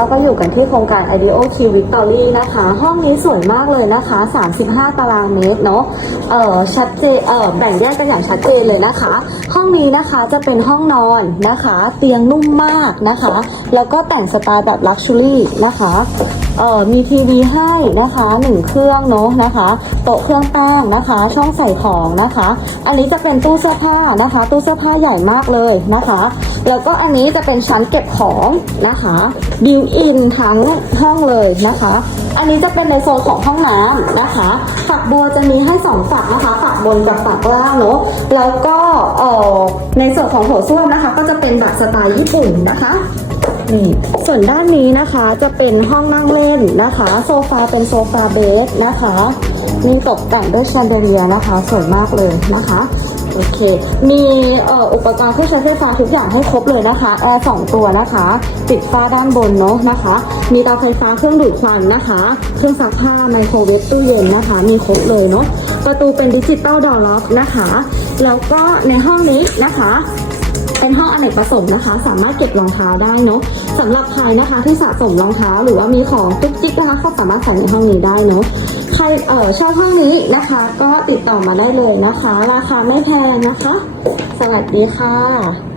เราก็อยู่กันที่โครงการ IDEO Q Victory นะคะ ห้องนี้สวยมากเลยนะคะ 35 ตารางเมตรเนาะเอ่อชัดเจนเอ่อแบ่งแยกกันอย่างชัดเจนเลยนะคะ ห้องนี้นะคะจะเป็นห้องนอนนะคะ เตียงนุ่มมากนะคะ แล้วก็แต่งสไตล์แบบ Luxury นะคะเอ่อมีทีวีให้นะคะหนึ่งเครื่องเนาะนะคะโต๊ะเครื่องแป้งนะคะ ช่องใส่ของนะคะ อันนี้จะเป็นตู้เสื้อผ้านะคะ ตู้เสื้อผ้าใหญ่มากเลยนะคะ แล้วก็อันนี้จะเป็นชั้นเก็บของนะคะบิวอินทั้งห้องเลยนะคะ อันนี้จะเป็นในโซนของห้องน้ำนะคะ ฝักบัวจะมีให้สองฝักนะคะ ฝักบนกับฝักล่างเนาะแล้วก็ในส่วนของโถส้วมนะคะ ก็จะเป็นแบบสไตล์ญี่ปุ่นนะคะ นี่ส่วนด้านนี้นะคะจะเป็นห้องนั่งเล่นนะคะ โซฟาเป็นโซฟาเบสนะคะมีตกแต่งด้วยแชนเดเลียนะคะ สวยมากเลยนะคะโอเค มีเอ่ออุปกรณ์เครื่องใช้ไฟฟ้าทุกอย่างให้ครบเลยนะคะแอร์สองตัวนะคะ ติดฟ้าด้านบนเนาะนะคะ มีเตาไฟฟ้าเครื่องดูดควันนะคะ เครื่องซักผ้าไมโครเวฟตู้เย็นนะคะ มีครบเลยเนาะประตูเป็นดิจิตอลดอร์ล็อกนะคะ แล้วก็ในห้องนี้นะคะ เป็นห้องอเนกประสงค์นะคะ สามารถเก็บรองเท้าได้เนาะสำหรับใครนะคะที่สะสมรองเท้าหรือว่ามีของจุ๊กจิ๊กนะคะก็สามารถใส่ในห้องนี้ได้เนาะใครเออชอบห้องนี้นะคะ ก็ติดต่อมาได้เลยนะคะ ราคาไม่แพงนะคะ สวัสดีค่ะ